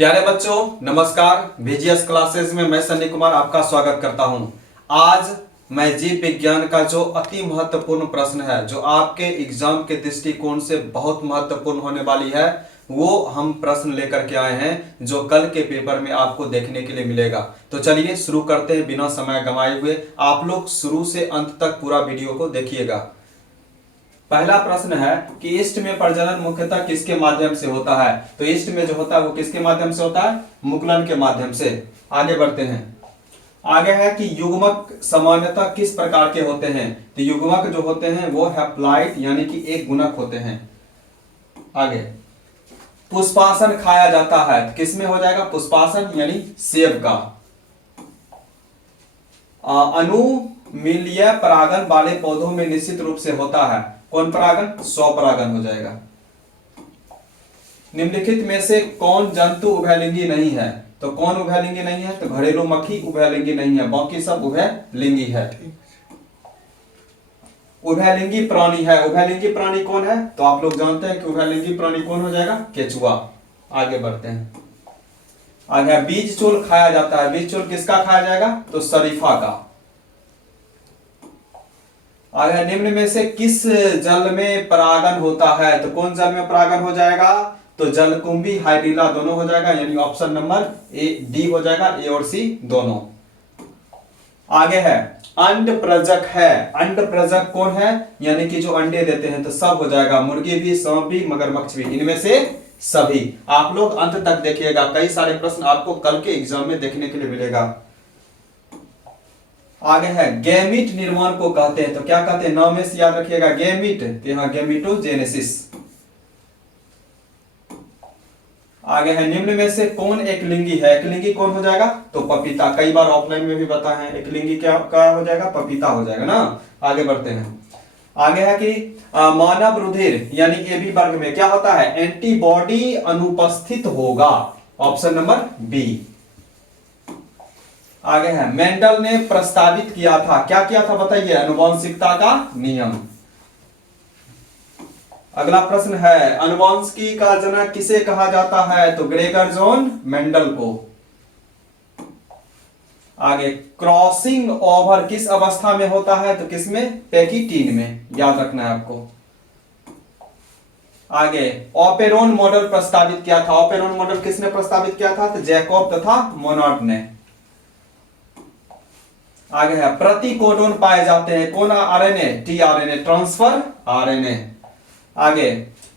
प्यारे बच्चों नमस्कार। VGS क्लासेस में मैं सन्नी कुमार आपका स्वागत करता हूं। आज मैं जीव विज्ञान का जो अति महत्वपूर्ण प्रश्न है, जो आपके एग्जाम के दृष्टिकोण से बहुत महत्वपूर्ण होने वाली है, वो हम प्रश्न लेकर के आए हैं जो कल के पेपर में आपको देखने के लिए मिलेगा। तो चलिए शुरू करते हैं बिना समय गंवाए हुए। आप लोग शुरू से अंत तक पूरा वीडियो को देखिएगा। पहला प्रश्न है कि ईस्ट में प्रजनन मुख्यतः किसके माध्यम से होता है? तो ईस्ट में जो होता है वो किसके माध्यम से होता है? मुकुलन के माध्यम से। आगे बढ़ते हैं। आगे है कि युग्मक सामान्यतः किस प्रकार के होते हैं? तो युग्मक जो होते हैं वो हैप्लॉइड यानी कि एक गुणक होते हैं। आगे पुष्पासन खाया जाता है, तो किसमें हो जाएगा? पुष्पासन यानी सेब का। अनुमीलिय परागन वाले पौधों में निश्चित रूप से होता है। कौन परागन? स्वपरागन हो जाएगा। निम्नलिखित में से कौन जंतु उभयलिंगी नहीं है? तो कौन उभयलिंगी नहीं है? तो घरेलू मक्खी उभयलिंगी नहीं है, बाकी सब उभयलिंगी है। उभयलिंगी प्राणी है। उभयलिंगी प्राणी कौन है? तो आप लोग जानते हैं कि उभयलिंगी प्राणी कौन हो जाएगा? केचुआ। आगे बढ़ते हैं। आगे बीज चोल खाया जाता है। बीज चोल किसका खाया जाएगा? तो शरीफा का। आगे निम्न में से किस जल में परागन होता है? तो कौन जल में परागन हो जाएगा? तो जलकुंभी हाइड्रिला दोनों हो जाएगा, यानी ऑप्शन नंबर ए डी हो जाएगा, ए और सी दोनों। आगे है अंड प्रजक है। अंड प्रजक कौन है? यानी कि जो अंडे देते हैं, तो सब हो जाएगा, मुर्गी भी, सांप भी, मगरमच्छ भी, इनमें से सभी। आप लोग अंत तक देखिएगा, कई सारे प्रश्न आपको कल के एग्जाम में देखने के लिए मिलेगा। आगे है गैमीट निर्माण को कहते हैं, तो क्या कहते हैं? नाम में से याद रखिएगा गैमीट, तो यहां गैमीटोजेनेसिस। आगे है निम्न में से कौन एकलिंगी है? एकलिंगी कौन हो जाएगा? तो पपीता। कई बार ऑफलाइन में भी बताया है, एकलिंगी क्या हो जाएगा? पपीता हो जाएगा ना। आगे बढ़ते हैं। आगे है कि मानव रुधिर यानी एबी वर्ग में क्या होता है? एंटीबॉडी अनुपस्थित होगा, ऑप्शन नंबर बी। आगे है मेंडल ने प्रस्तावित किया था, क्या किया था बताइए? अनुवांशिकता का नियम। अगला प्रश्न है अनुवांशिकी का जनक किसे कहा जाता है? तो ग्रेगर जॉन मेंडल को। आगे क्रॉसिंग ओवर किस अवस्था में होता है? तो किसमें? पैकिटीन में, याद रखना है आपको। आगे ऑपेरोन मॉडल प्रस्तावित किया था। ऑपेरोन मॉडल किसने प्रस्तावित किया था? तो जैकब तथा मोनार्ड ने। आगे है प्रतिकोडोन पाए जाते हैं, कौन आरएनए? TRNA, transfer RNA. आगे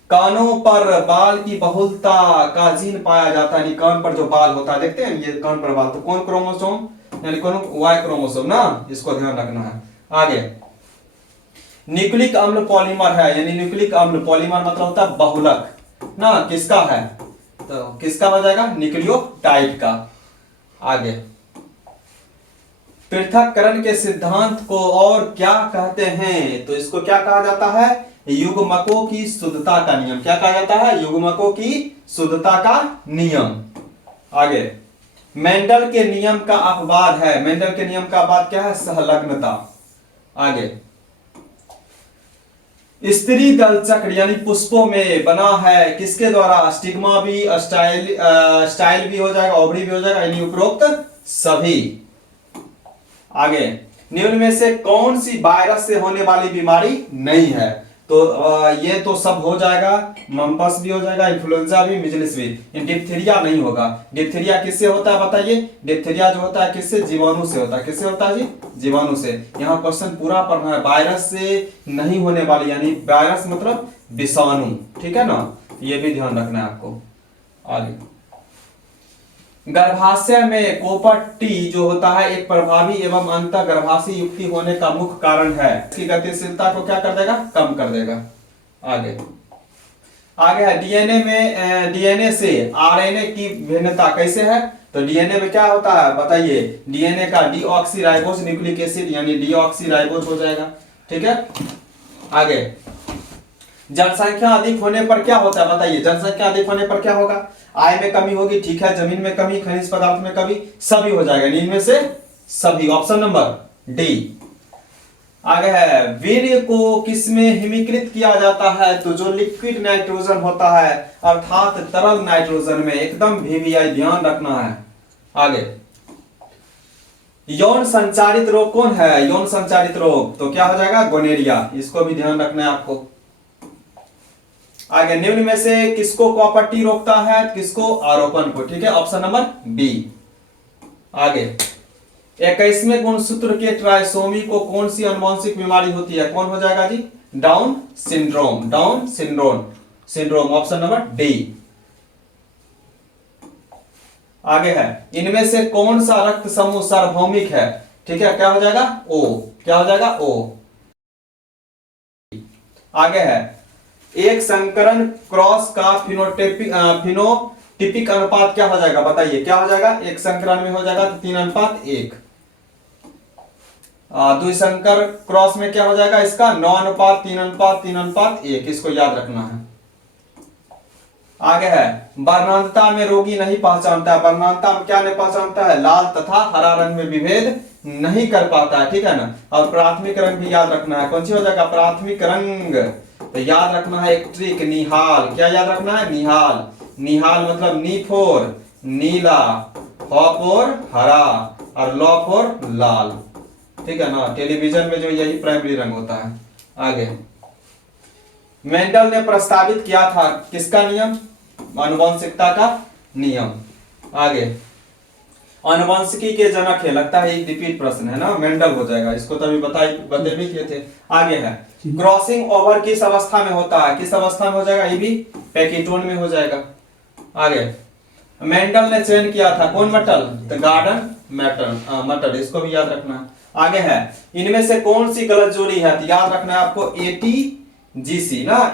कानों पर बाल की बहुलता का जीन पाया जाता है, कान पर जो बाल होता है, देखते हैं ये कान पर बाल, तो कौन क्रोमोसोम? यानी कौन? वाई क्रोमोसोम ना, इसको ध्यान रखना है। आगे न्यूक्लिक अम्ल पॉलीमर है, यानी न्यूक्लिक अम्ल पॉलीमर मतलब होता है बहुलक ना, किसका है? तो किसका हो जाएगा? न्यूक्लियोटाइड का। आगे पृथक्करण के सिद्धांत को और क्या कहते हैं? तो इसको क्या कहा जाता है? युग्मकों की शुद्धता का नियम। क्या कहा जाता है? युग्मकों की शुद्धता का नियम। आगे मेंडल के नियम का अपवाद है। मेंडल के नियम का अपवाद क्या है? सहलग्नता। आगे स्त्री दल चक्र यानी पुष्पों में बना है किसके द्वारा? स्टिग्मा भी, स्टाइल भी हो जाएगा, ओवरी भी हो जाएगा, यानी उपरोक्त सभी। आगे निम्न में से कौन सी वायरस से होने वाली बीमारी नहीं है? तो ये तो सब हो जाएगा, मम्पस भी हो जाएगा, इन्फ्लुएंजा भी, मिजलिस भी। डिप्थीरिया नहीं होगा। डिप्थीरिया किससे होता है बताइए? डिप्थीरिया जो होता है किससे? जीवाणु से होता है। किससे होता है जी? जीवाणु से। यहाँ क्वेश्चन पूरा पढ़ना है, वायरस से नहीं होने वाली, यानी वायरस मतलब विषाणु, ठीक है ना, ये भी ध्यान रखना है आपको। आगे गर्भाशय में कोपर टी जो होता है एक प्रभावी एवं अंतः गर्भाशय युक्ति होने का मुख्य कारण है। इसकी गतिशीलता को क्या कर देगा? कम कर देगा। आगे है डीएनए से आरएनए की भिन्नता कैसे है? तो डीएनए में क्या होता है बताइए? डीएनए का डीऑक्सीराइबोस न्यूक्लिक एसिड यानी डीऑक्सीराइबोस हो जाएगा, ठीक है। आगे जनसंख्या अधिक होने पर क्या होता है बताइए? जनसंख्या अधिक होने पर क्या होगा? आय में कमी होगी, ठीक है, जमीन में कमी, खनिज पदार्थ में कमी, सभी हो जाएगा, इनमें से सभी, ऑप्शन नंबर डी। आगे है, वीर्य को किसमें हिमीकृत किया जाता है? तो जो लिक्विड नाइट्रोजन होता है अर्थात तरल नाइट्रोजन में, एकदम वीवीआई ध्यान रखना है। आगे, यौन संचारित रोग कौन है? यौन संचारित रोग तो क्या हो जाएगा? गोनेरिया, इसको भी ध्यान रखना है आपको। आगे, निम्न में से किसको कॉपर्टी रोकता है? किसको? आरोपण को। ठीक है, ऑप्शन नंबर बी। आगे, 21वें गुणसूत्र के ट्राइसोमी को कौन सी आनुवंशिक बीमारी होती है? कौन हो जाएगा जी? Down syndrome. Down syndrome option number D. आगे है, इनमें से कौन सा रक्त समूह सार्वभौमिक है? ठीक है, क्या हो जाएगा? ओ। क्या हो जाएगा? ओ। आगे है, एक संकरण क्रॉस का फिनोटिपिक अनुपात क्या हो जाएगा? बताइए क्या हो जाएगा? एक संकरण में हो जाएगा तो 3:1। द्विसंकर क्रॉस में क्या हो जाएगा? इसका 9:3:3:1। इसको याद रखना है। आगे है, वर्णांतता में रोगी नहीं पहचानता है। वर्णांतता में क्या नहीं पहचानता है? लाल तथा हरा रंग में विभेद नहीं कर पाता है। ठीक है ना। और प्राथमिक रंग भी याद रखना है। कौन सी हो जाएगा? प्राथमिक रंग। तो याद रखना है एक ट्रिक, निहाल। क्या याद रखना है? निहाल। निहाल मतलब नी फोर नीला, ह फोर हरा और ल फोर लाल। ठीक है ना। टेलीविजन में जो यही प्राइमरी रंग होता है। आगे, मेंडल ने प्रस्तावित किया था किसका नियम? आनुवंशिकता का नियम। आगे, आनुवंशिकी के जनक है, लगता है एक रिपीट प्रश्न है ना, मेंडल हो जाएगा। इसको तो अभी बते भी किए थे। आगे है, क्रॉसिंग ओवर किस अवस्था में होता है? किस अवस्था में हो जाएगा? ये भी पैकेटोन में हो जाएगा। आगे, मेंडल ने चयन किया था कौन मेटल? The garden metal. इसको भी याद रखना है। आगे है, इनमें से कौन सी गलत जोड़ी है? तो याद रखना है आपको एटीजीसी ना,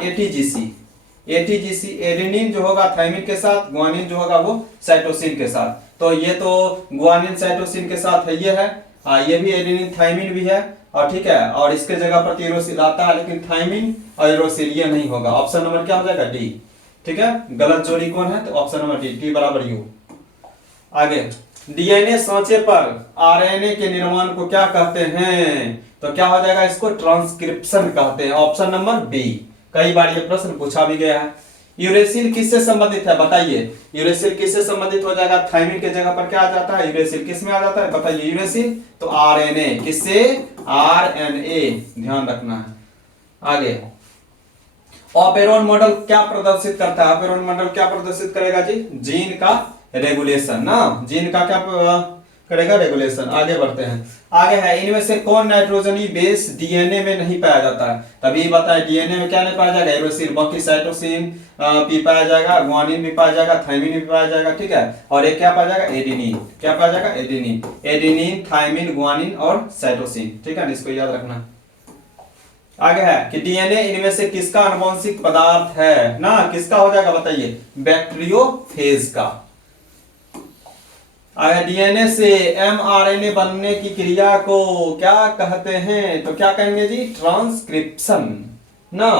एटीजीसी एडेनिन जो होगा थायमिन के साथ, ग्वानिन जो होगा वो साइटोसिन के साथ। तो ये तो ग्वानिन साइटोसिन के साथ है, ये है। ये भी एडेनिन थायमिन भी है। और ठीक है, और इसके जगह पर यूरोसिल आता है, लेकिन थायमिन और यूरोसिल ये नहीं होगा। ऑप्शन नंबर क्या हो जाएगा? डी। ठीक है, गलत जोड़ी कौन है? तो ऑप्शन नंबर डी, टी बराबर यू। आगे, डीएनए सांचे पर आरएनए के निर्माण को क्या कहते हैं? तो क्या हो जाएगा? इसको ट्रांसक्रिप्शन कहते हैं। Option number B. कई बार ये प्रश्न पूछा भी गया है। यूरेसिल किससे संबंधित है? बताइए, यूरेसिल किससे संबंधित हो जाएगा? थायमिन के जगह पर क्या आ जाता है? यूरेसिल। किस में आ जाता है? बताइए। यूरेसिल तो आरएनए। किससे? आरएनए। ध्यान रखना है। आगे, ऑपेरोन मॉडल क्या प्रदर्शित करता है? ऑपेरोन मॉडल क्या प्रदर्शित करेगा जी? जीन का रेगुलेशन ना, जीन का क्या करेगा? रेगुलेशन। आगे बढ़ते हैं। आगे है, इनमें से कौन नाइट्रोजनी बेस डीएनए में नहीं पाया जाता है? तभी बताए डीएनए में क्या नहीं पाया जाएगा? यूरोसिल। बाकी साइटोसिन भी पाया जाएगा, ग्वानिन भी पाया जाएगा, थायमिन भी पाया जाएगा। ठीक है, और एक क्या पाया जाएगा? एडेनिन। क्या पाया जाएगा? एडेनिन। एडेनिन, थायमिन, ग्वानिन और साइटोसिन। ठीक है, इसको याद रखना। आगे है कि डीएनए इनमें से किसका आनुवंशिक पदार्थ है ना? किसका हो जाएगा? बताइए। बैक्टीरियोफेज का। आगे, डीएनए से एमआरएनए बनने की क्रिया को क्या कहते हैं? तो क्या कहेंगे जी? ट्रांसक्रिप्शन ना।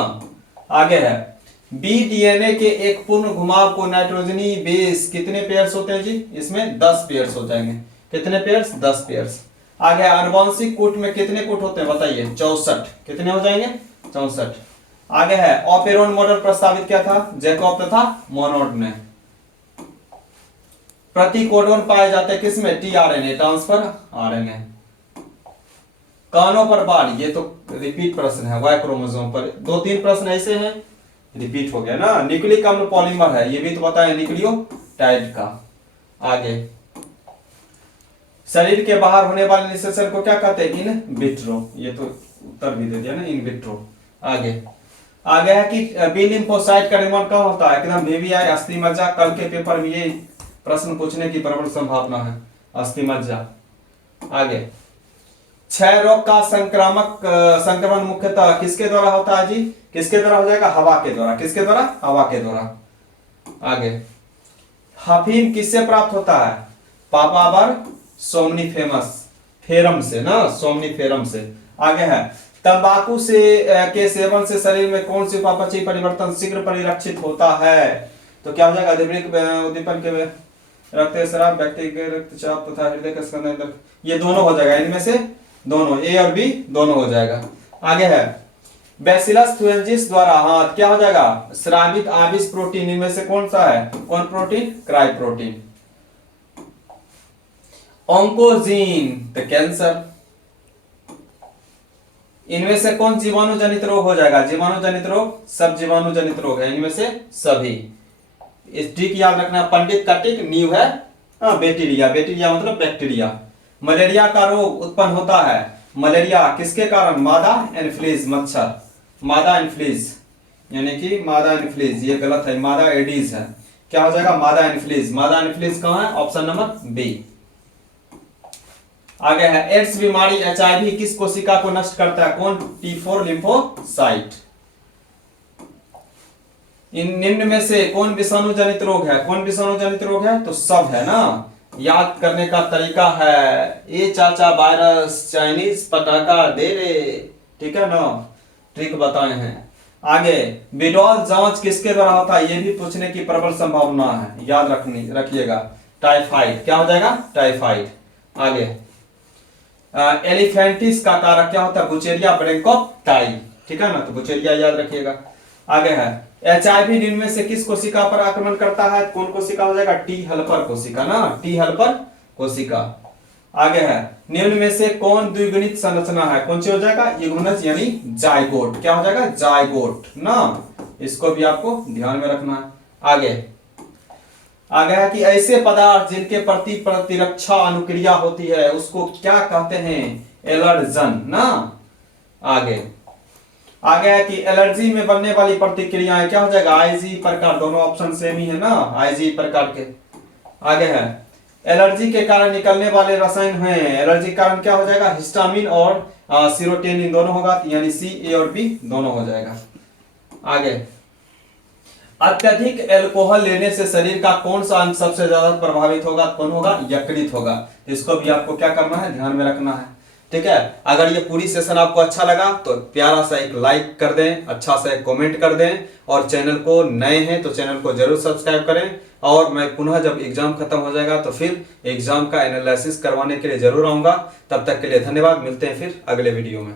आगे है, बी डीएनए के एक पूर्ण घुमाव को नाइट्रोजनी बेस कितने पेयर्स होते हैं जी? इसमें 10 पेयर्स हो जाएंगे। कितने पेयर्स? 10 पेयर्स। आगे, आनुवंशिक कूट में कितने कूट होते हैं? बताइए। 64। कितने हो जाएंगे? 64। आगे है, ऑपेरोन मॉडल प्रस्तावित किया था जैकब तथा मोनोड ने। प्रतिकोडोन पाए जाते हैं किसमें? TRNA, transfer RNA. कानों पर बाल, ये तो रिपीट प्रश्न है। वाई क्रोमोसोम पर 2-3 प्रश्न ऐसे हैं, रिपीट हो गया ना। न्यूक्लिक अम्ल पॉलीमर है, ये भी तो बताया न्यूक्लियोटाइड का। आगे, शरीर के बाहर होने वाले निषेचन को क्या कहते हैं? In vitro. ये तो उत्तर भी दे दिया ना, इन विट्रो। आगे है कि बी लिम्फोसाइट का निर्माण कब होता है? एकदम वीवीआई, अस्थि मज्जा। कल के पेपर में ये प्रश्न पूछने की प्रबल संभावना है, अस्थि मज्जा। आगे, क्षय रोग का संक्रमण मुख्यतः किसके द्वारा होता है जी? किसके द्वारा हो जाएगा? हवा के द्वारा। किसके द्वारा? हवा के द्वारा। आगे, अफीम किससे प्राप्त होता है? पापावर सोमनीफेरम फेरम से ना, सोमनीफेरम से। आगे है, तंबाकू से के सेवन से शरीर में कौन सी उपापचयी परिवर्तन शीघ्र परिलक्षित होता है? तो क्या हो जाएगा? उद्दीपन के रक्त स्राव, व्यक्ति के रक्तचाप तथा हृदय का स्कंदन, ये दोनों हो जाएगा। इनमें से दोनों, ए और बी दोनों हो जाएगा। आगे है बैसिलस थुएंजिस द्वारा, हाँ क्या हो जाएगा, स्रावित आविष प्रोटीन इनमें से कौन सा है, कौन प्रोटीन, क्राई प्रोटीन। ऑन्कोजीन तो कैंसर, इनमें से कौन जीवाणु जनित रोग हो जाएगा, जीवाणु जनित रोग, सब जीवाणु जनित रोग है इनमें से सभी। इस टिक याद रखना, पंडित का टिक नींव है, बैक्टीरिया, बैक्टीरिया मतलब बैक्टीरिया। मलेरिया का रोग उत्पन्न होता है, मलेरिया किसके कारण, मादा एनफ्लीज मच्छर, मादा एनफ्लीज यानी कि मादा एनफ्लीज, ये गलत है, मादा एडीज है, क्या हो जाएगा, मादा एनफ्लीज। मादा एनफ्लीज कहां है, ऑप्शन नंबर बी। आगे है एड्स बीमारी, एचआईवी किस कोशिका को नष्ट करता है, कौन, T4 लिम्फोसाइट। इन निम्न में से कौन विषाणु जनित रोग है, कौन विषाणु जनित रोग है, तो सब है ना। याद करने का तरीका है, ए चाचा वायरस, चाइनीज पटाखा दे रे, ठीक है ना, ट्रिक बताए हैं। आगे बिडॉल जांच किसके द्वारा होता है, ये भी पूछने की प्रबल संभावना है, याद रखिएगा। टाइफाइड, क्या हो जाएगा, टाइफाइड। आगे एलिफेंटिस का कारक क्या होता है, बुचेरिया ब्रैंकोप्टाई, ठीक है ना, तो बुचेरिया याद रखिएगा। आगे है एचआईवी निम्न में से किस कोशिका पर आक्रमण करता है, कौन कोशिका हो जाएगा, टी हेल्पर कोशिका ना, टी हेल्पर कोशिका। आगे है निम्न में से कौन द्विगुणित संरचना है, कौन सी हो जाएगा, युग्मनज यानी जायगोट, क्या हो जाएगा, जायगोट ना, इसको भी आपको ध्यान में रखना है। आगे है कि ऐसे पदार्थ जिनके प्रति प्रतिरक्षा अनुक्रिया होती है उसको क्या कहते हैं, एलर्जन ना। आगे है कि एलर्जी में बनने वाली प्रतिक्रियाएं क्या हो जाएगा, आईजी प्रकार, दोनों ऑप्शन सेम ही है ना, आईजी प्रकार के। आगे है एलर्जी के कारण निकलने वाले रसायन हैं, एलर्जी कारण क्या हो जाएगा, हिस्टामिन और सीरोटोनिन दोनों होगा, यानी सी, ए और बी दोनों हो जाएगा। आगे अत्यधिक अल्कोहल लेने से शरीर का कौन सा अंग सबसे ज्यादा प्रभावित होगा, कौन होगा, यकृत होगा। इसको भी आपको क्या करना है, ध्यान में रखना है, ठीक है। अगर ये पूरी सेशन आपको अच्छा लगा तो प्यारा सा एक लाइक कर दें, अच्छा सा एक कमेंट कर दें, और चैनल को नए हैं तो चैनल को जरूर सब्सक्राइब करें। और मैं पुनः जब एग्जाम खत्म हो जाएगा तो फिर एग्जाम का एनालिसिस करवाने के लिए जरूर आऊंगा। तब तक के लिए धन्यवाद, मिलते हैं फिर अगले वीडियो में।